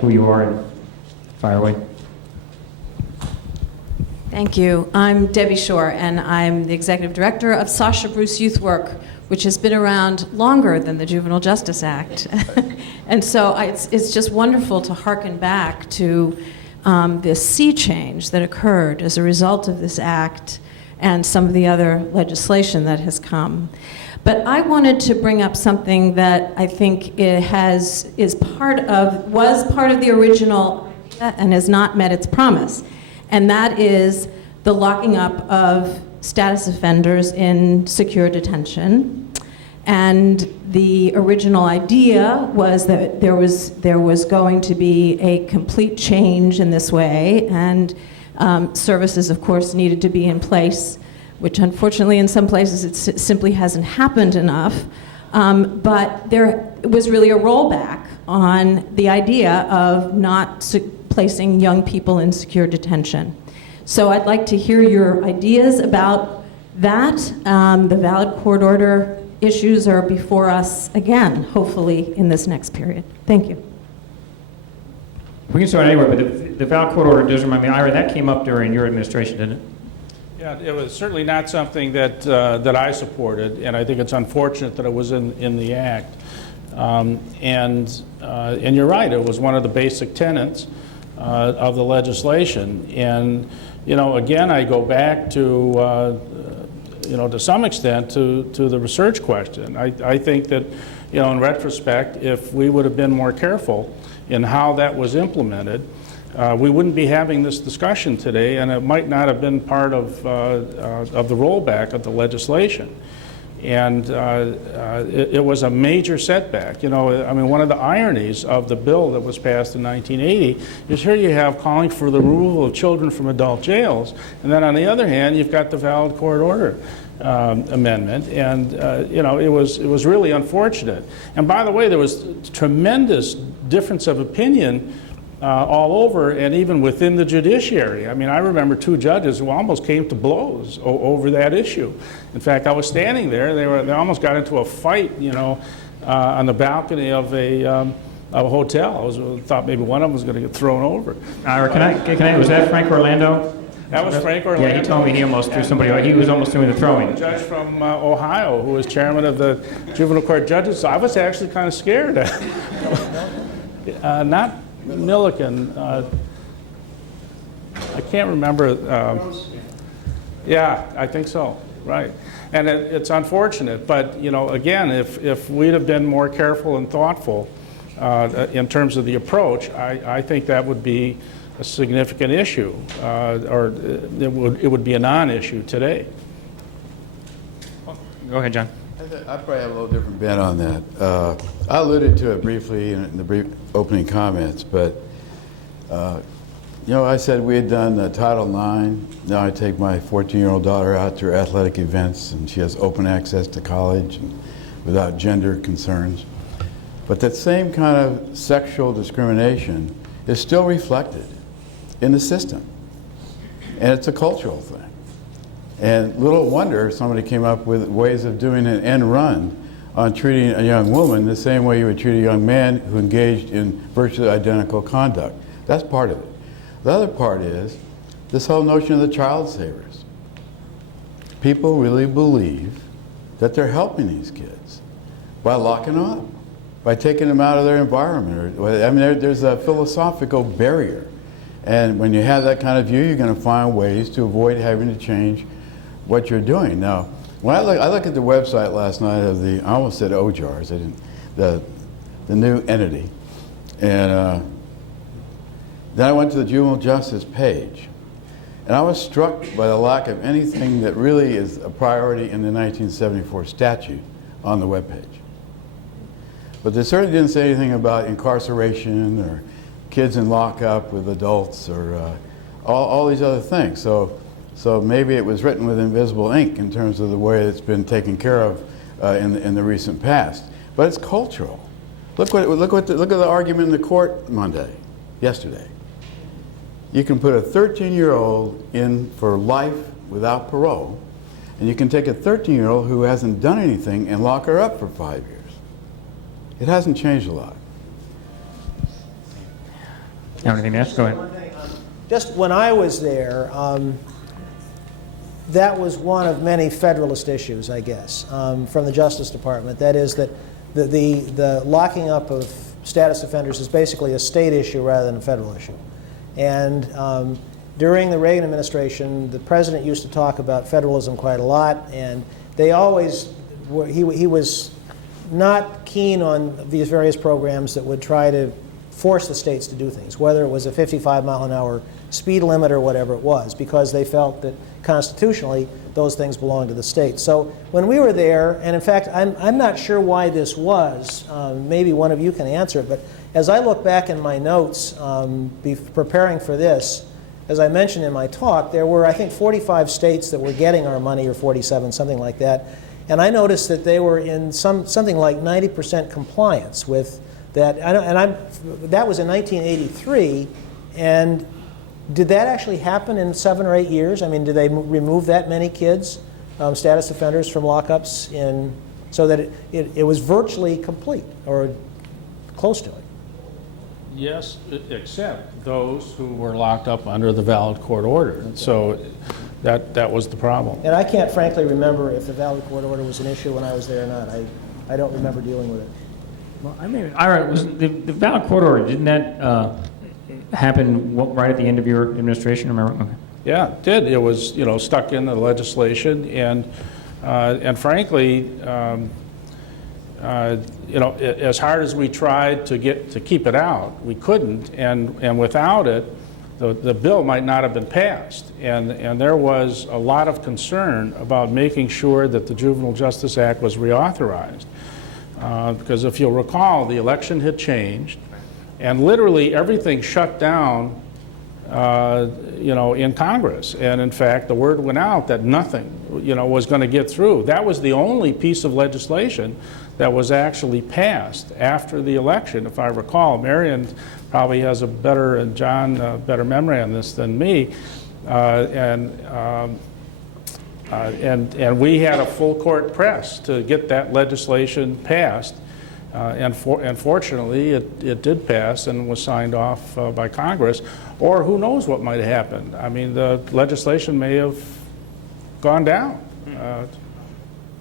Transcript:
Who you are and fire away. Thank you. I'm Debbie Shore, and I'm the executive director of Sasha Bruce Youth Work, which has been around longer than the Juvenile Justice Act. And so it's just wonderful to hearken back to this sea change that occurred as a result of this act and some of the other legislation that has come. But I wanted to bring up something that I think was part of the original and has not met its promise, and that is the locking up of status offenders in secure detention. And the original idea was that there was going to be a complete change in this way, and services, of course, needed to be in place, which unfortunately in some places it simply hasn't happened enough. But there was really a rollback on the idea of not placing young people in secure detention. So I'd like to hear your ideas about that. The valid court order issues are before us again, hopefully in this next period. Thank you. We can start anywhere, but the valid court order does remind me, Ira, that came up during your administration, didn't it? Yeah, it was certainly not something that I supported, and I think it's unfortunate that it was in the act. And you're right, it was one of the basic tenets of the legislation. And again, I go back to to some extent to the research question. I think that in retrospect, if we would have been more careful in how that was implemented, we wouldn't be having this discussion today, and it might not have been part of the rollback of the legislation. And it was a major setback. I mean, one of the ironies of the bill that was passed in 1980 is here you have calling for the removal of children from adult jails, and then on the other hand, you've got the valid court order amendment, and it was really unfortunate. And by the way, there was tremendous difference of opinion all over, and even within the judiciary. I mean, I remember two judges who almost came to blows over that issue. In fact, I was standing there; they almost got into a fight, on the balcony of a hotel. I thought maybe one of them was going to get thrown over. Ira, can I? Was that Frank Orlando? That was Frank Orlando. Yeah, he told me he almost threw somebody. He was almost doing the throwing. A judge from Ohio, who was chairman of the juvenile court judges. So I was actually kind of scared. Not Milliken, I can't remember. Yeah, I think so, right. And it's unfortunate, but again, if we'd have been more careful and thoughtful in terms of the approach, I think that would be a significant issue, or it would be a non-issue today. Go ahead, John. I probably have a little different bent on that. I alluded to it briefly in the brief opening comments, but I said we had done Title IX. Now I take my 14-year-old daughter out to her athletic events, and she has open access to college and without gender concerns. But that same kind of sexual discrimination is still reflected in the system, and it's a cultural thing. And little wonder somebody came up with ways of doing an end run on treating a young woman the same way you would treat a young man who engaged in virtually identical conduct. That's part of it. The other part is this whole notion of the child savers. People really believe that they're helping these kids by locking them up, by taking them out of their environment. I mean, there's a philosophical barrier. And when you have that kind of view, you're going to find ways to avoid having to change what you're doing. Now, when I look at the website last night of I almost said OJARS, the new entity, and then I went to the juvenile justice page, and I was struck by the lack of anything that really is a priority in the 1974 statute on the webpage. But they certainly didn't say anything about incarceration or kids in lockup with adults or all these other things. So maybe it was written with invisible ink in terms of the way it's been taken care of in the recent past. But it's cultural. Look at the argument in the court yesterday. You can put a 13-year-old in for life without parole, and you can take a 13-year-old who hasn't done anything and lock her up for 5 years. It hasn't changed a lot. Have anything to ask? Go ahead. One thing, just when I was there, that was one of many Federalist issues, I guess, from the Justice Department. That is that the locking up of status offenders is basically a state issue rather than a federal issue. And during the Reagan administration, the president used to talk about federalism quite a lot, and they always were, he was not keen on these various programs that would try to force the states to do things, whether it was a 55-mile-an-hour speed limit or whatever it was, because they felt that constitutionally those things belonged to the states. So when we were there, and in fact I'm not sure why this was, maybe one of you can answer it, but as I look back in my notes preparing for this, as I mentioned in my talk, there were I think 45 states that were getting our money, or 47, something like that, and I noticed that they were in something like 90% compliance with that, that was in 1983, and did that actually happen in 7 or 8 years? I mean, did they remove that many kids, status offenders, from lockups so that it was virtually complete or close to it? Yes, except those who were locked up under the valid court order. And so that was the problem. And I can't frankly remember if the valid court order was an issue when I was there or not. I don't remember dealing with it. Well, I mean, Ira, was the valid court order, didn't that happen right at the end of your administration? Am I wrong? Okay. Yeah, it did. It was, stuck in the legislation, and frankly, as hard as we tried to keep it out, we couldn't, and without it, the bill might not have been passed. And there was a lot of concern about making sure that the Juvenile Justice Act was reauthorized. Because if you'll recall, the election had changed, and literally everything shut down, in Congress. And in fact, the word went out that nothing, was going to get through. That was the only piece of legislation that was actually passed after the election, if I recall. Marion probably has a better, and John, better memory on this than me. And we had a full court press to get that legislation passed, and fortunately it did pass and was signed off by Congress, or who knows what might have happened. I mean, the legislation may have gone down.